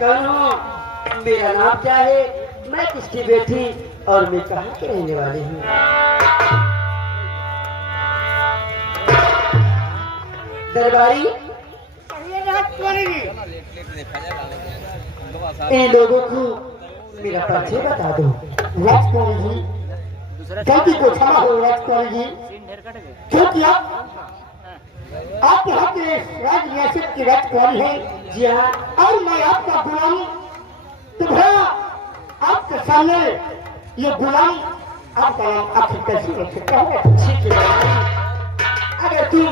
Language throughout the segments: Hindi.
कौन हूँ, मेरा नाम क्या है, मैं किसकी बेटी और मैं कहाँ के रहने वाली हूँ। दरबारी, इन लोगों को मेरा परिचय बता दो। राजकुमारी जी, गलती को क्षमा हो राजकुमारी जी, क्योंकि आप यहाँ के राज रियासत की राजकुमारी है। जी हाँ, और मैं आपका गुलाम, तो भैया आपके सामने ये गुलाम आपका नाम आखिर कैसे रख सकता है? ठीक है दरबारी, अगर तुम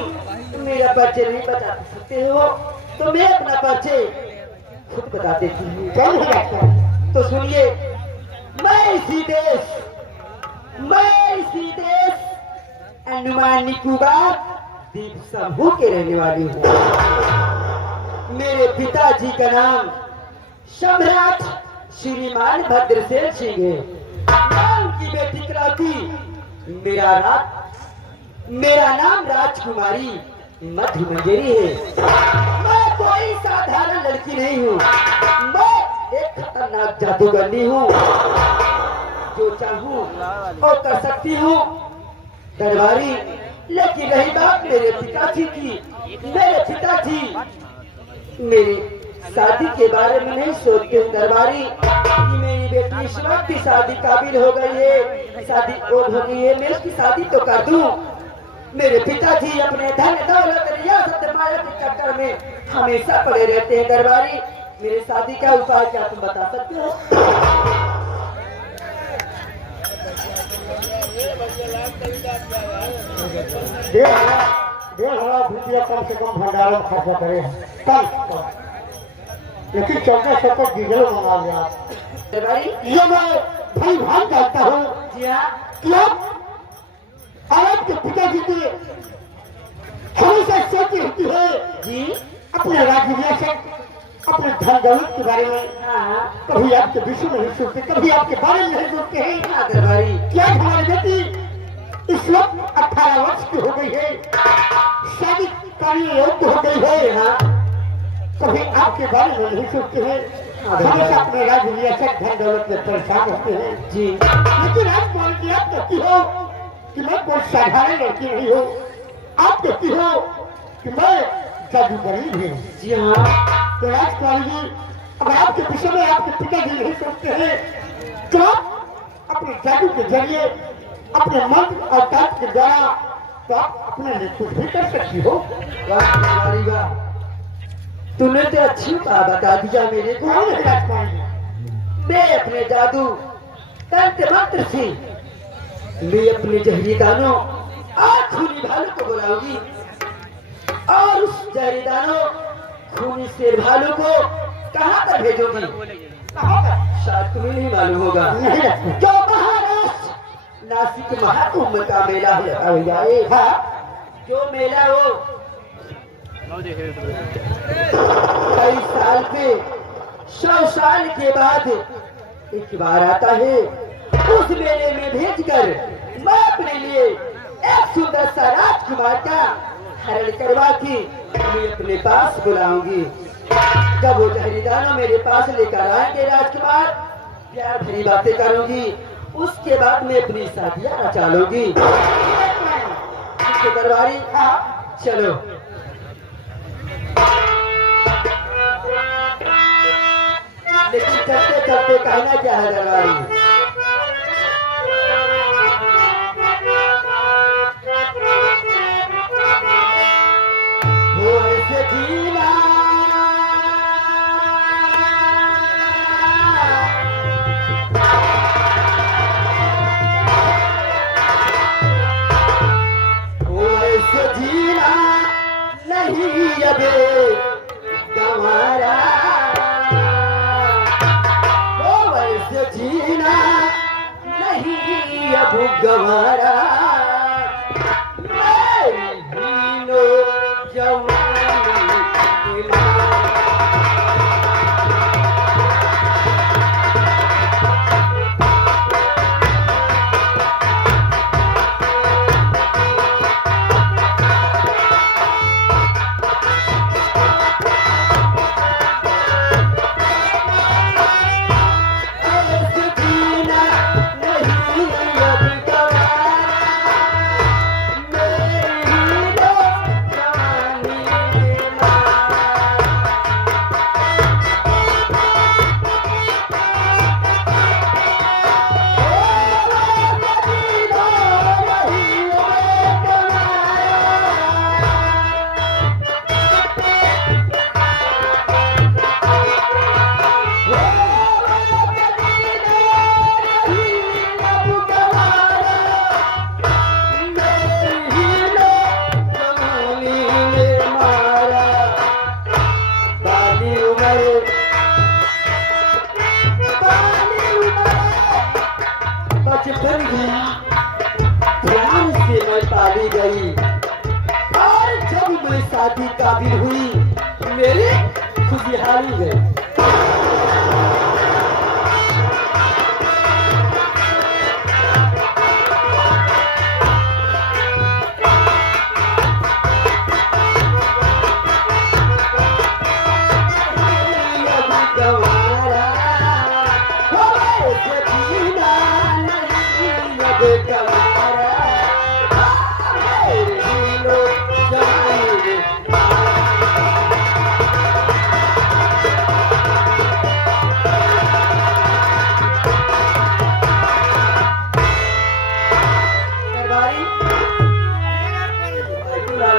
मेरा परिचय नहीं बता सकते हो तो मैं अपना परिचय खुद बता देती हूँ। कौन है राजकुमारी? तो सुनिए, मैं इसी देश अंडमान निकोबार द्वीप समूह के रहने वाली हूँ। मेरे पिताजी का नाम सम्राट श्रीमान भद्रसेन सिंह है। मैं उनकी बेटी कराती। मेरा नाम राजकुमारी मध्य मंजरी है। मैं कोई साधारण लड़की नहीं हूँ, मैं एक खतरनाक जादूगरनी हूँ। जो चाहूँ वो कर सकती हूँ दरबारी। लेकिन रही बात मेरे पिताजी की, मेरे पिताजी मेरी शादी के बारे में नहीं सोचते हैं दरबारी कि मेरी बेटी इस वक्त की शादी काबिल हो गई है, शादी ओढ़ हो गई है, मैं उसकी शादी तो कर दूं। मेरे पिताजी अपने धन दौलत रियासत माया के चक्कर में हमेशा पड़े रहते हैं दरबारी। मेरी शादी का उपाय क्या तुम बता सकते हो? डेढ़ हजार रुपया कम से कम भंडारा में खर्चा करे, कम लेकिन 1400 को डीजल मंगा लिया। दरबारी, ये मैं भाई भाई कहता हूँ जी हाँ, कि आपके पिताजी की हमेशा सोच रहती है जी अपने राज्य रियासत, अपने धन दौलत के बारे में। हाँ, कभी आपके विषय में नहीं सोचते, कभी आपके बारे में नहीं सोचते हैं। हाँ दरबारी, क्या हमारी बेटी इस वक्त 18 वर्ष की हो गई है, शादी करने योग्य हो गई है। हाँ, कभी आपके बारे में नहीं सोचते हैं, हमेशा अपने राज्य रियासत धन दौलत में परेशान रहते हैं। जी लेकिन आप मान लिया आप कहती हो कि मैं कोई साधारण लड़की नहीं हूँ, आप कहती हो कि मैं जादूगरी भी हूँ। जी हाँ, तो राजकुमारी जी, अब आपके विषय में आपके पिताजी नहीं सोचते हैं तो आप अपने जादू के जरिए, अपने मंत्र और तंत्र के द्वारा तो आप अपने लिए कुछ भी कर सकती हो। दरबारी वाह, तूने तो अच्छी बात बता दिया मेरे को। कौन है राजकुमारी जी? मैं अपने जादू तंत्र मंत्र से मैं अपने जहरी दानों और खूनी भालू को बुलाऊंगी और उस जहरी दानों खूनी शेर भालू को कहाँ पर भेजूंगी? कहाँ पर? शायद तुम्हें नहीं मालूम होगा। नहीं राजकुमारी। जो महाराष्ट्र नासिक महाकुंभ का मेला लगा हुआ है, हाँ, जो मेला हो कई साल पे 100 साल के बाद एक बार आता है। उस मेले में भेजकर मैं अपने लिए एक सुंदर सा राजकुमार का हरण करवा के मैं अपने पास बुलाऊंगी। जब वो जहरी दानों मेरे पास लेकर आएंगे राजकुमार, प्यार भरी बातें करूंगी, उसके बाद मैं अपनी शादियां रचा लूंगी। दरबारी, हाँ चलो। लेकिन चलते चलते कहना क्या है दरबारी? वो ऐसे जीना वो ऐसे जीना नहीं अबे गंवारा, जीना नहीं अब गंवारा, मेरी दीनो जवानी दिला। शादी हुई मेरी खुशहाली गई।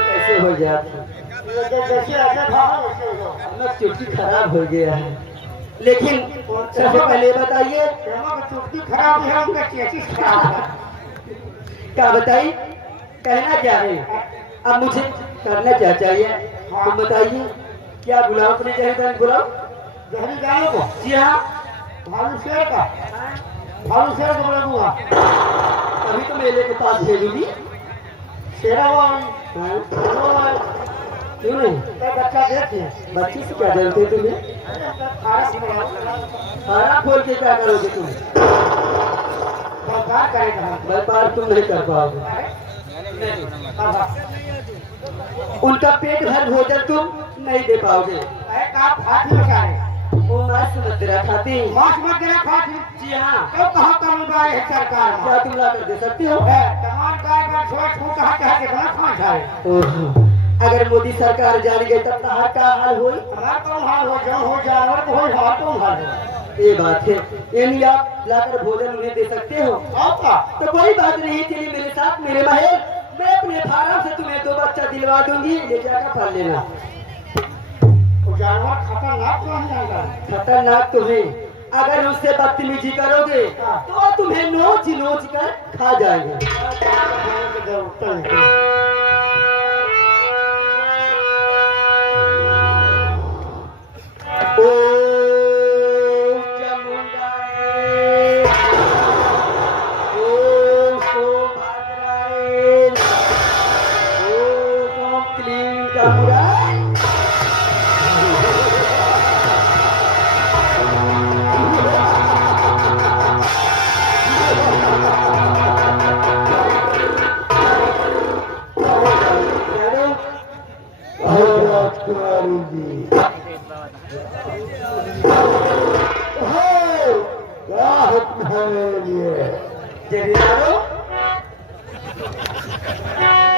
कैसे हो गया? चुटकी खराब हो गया है। लेकिन सबसे पहले बताइए चुटकी खराब है, उनका चेचिस खराब है। क्या बताइए, कहना क्या है? अब मुझे करना क्या चाहिए तुम बताइए। क्या बुलाओ अपने जहरीदार बुलाओ? जहरी गायों को? जी हाँ। भालू शेर का? भालू शेर को बोला दूंगा। अभी तो मेले के पास भेजूंगी। शेरा हुआ क्यों नहीं? बच्चा देखे बच्ची से क्या जलते तुम्हें? सारा खोल के क्या करोगे तुम? व्यापार तुम नहीं कर पाओगे। उनका पेट भर भोजन तुम नहीं दे पाओगे। वो मांस मदिरा खाती। जी हाँ। तो कहाँ करूँगा ये सरकार? क्या तुम ला कर दे सकते हो? ओहो, अगर मोदी सरकार जान गई तब तहार का हाल हो? ये बात है। यानी आप लाकर भोजन उन्हें दे सकते हो? तो कोई बात नहीं, चलिए मेरे साथ मेरे महल। मैं अपने फार्म से तुम्हें 2 बच्चा दिलवा दूंगी, ले जाकर पाल लेना। जानवर खतरनाक तो है। अगर उससे बदतमीजी करोगे तो तुम्हें नोच नोच कर खा जाएंगे। ओ चामुंडाए, ओ सोभाद्राए, ओ क्लीन कामुराए।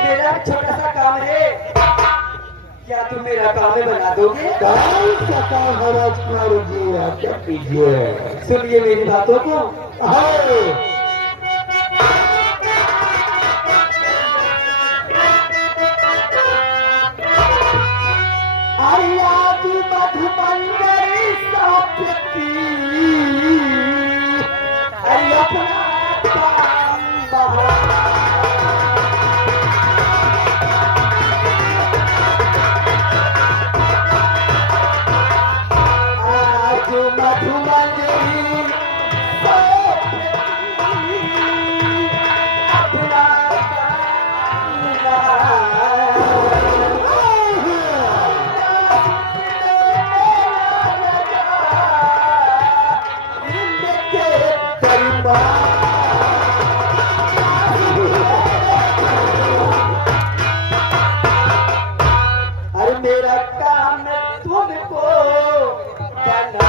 मेरा छोटा सा काम है, क्या तुम मेरा काम में बना दोगे? क्या कीजिए, सुनिए मेरी बातों को। मधुमंजरी साप्यती अपना काम बहा। आज मधुमंजरी साप्यती अपना काम बहा। अरे मेरा काम तुमको बना, मेरा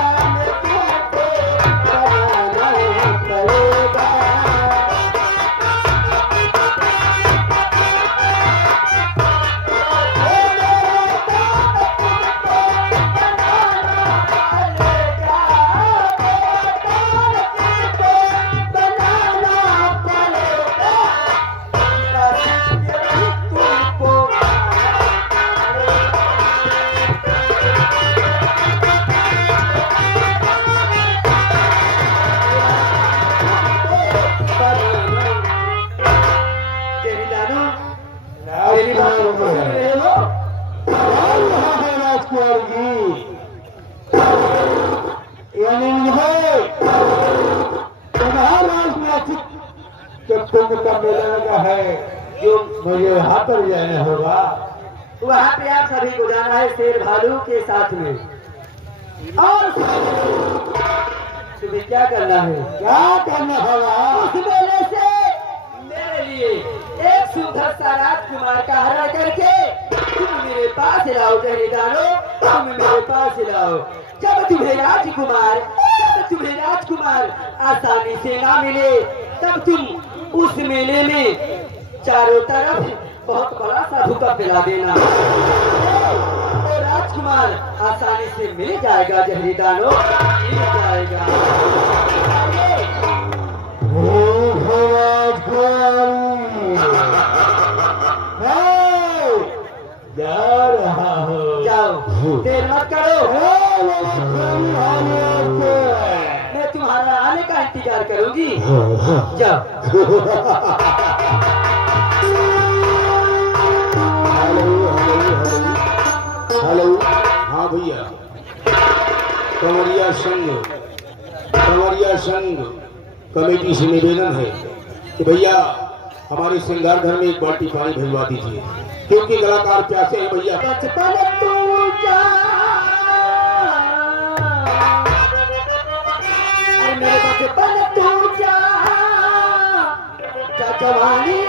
काम तुमको बनाना पड़ेगा। मेरी बात सुन रहे हो? राजकुमार जी, यानी मुझे चांद का मेला लगा है, जो मुझे वहाँ पर जाना होगा। वहाँ पे आप सभी को जाना है शेर भालू के साथ में। और तुम्हें क्या करना है? क्या करना होगा? उस मेले से मेरे लिए एक सुंदर सा राजकुमार का हरण करके तुम मेरे पास लाओ जहरीदानो, तुम मेरे पास लाओ। जब तुम्हें राजकुमार आसानी से ना मिले, तब तुम उस मेले में चारों तरफ बहुत बड़ा सा धुआं फैला देना। तो राजकुमार आसानी से मिल जाएगा जहरीदानो, मिल जाएगा। जा रहा हूँ। जाओ, देर मत करो। मैं तुम्हारा आने का इंतजार करूंगी। जाओ। हेलो, हाँ भैया, कंवरिया संघ कमेटी से निवेदन है कि भैया हमारे श्रृंगार घर में एक बाल्टी पानी भिजवा दीजिए, क्योंकि कलाकार प्यासे हैं भैया। बचपन तू जा, मेरे बचपन तू जा, जवानी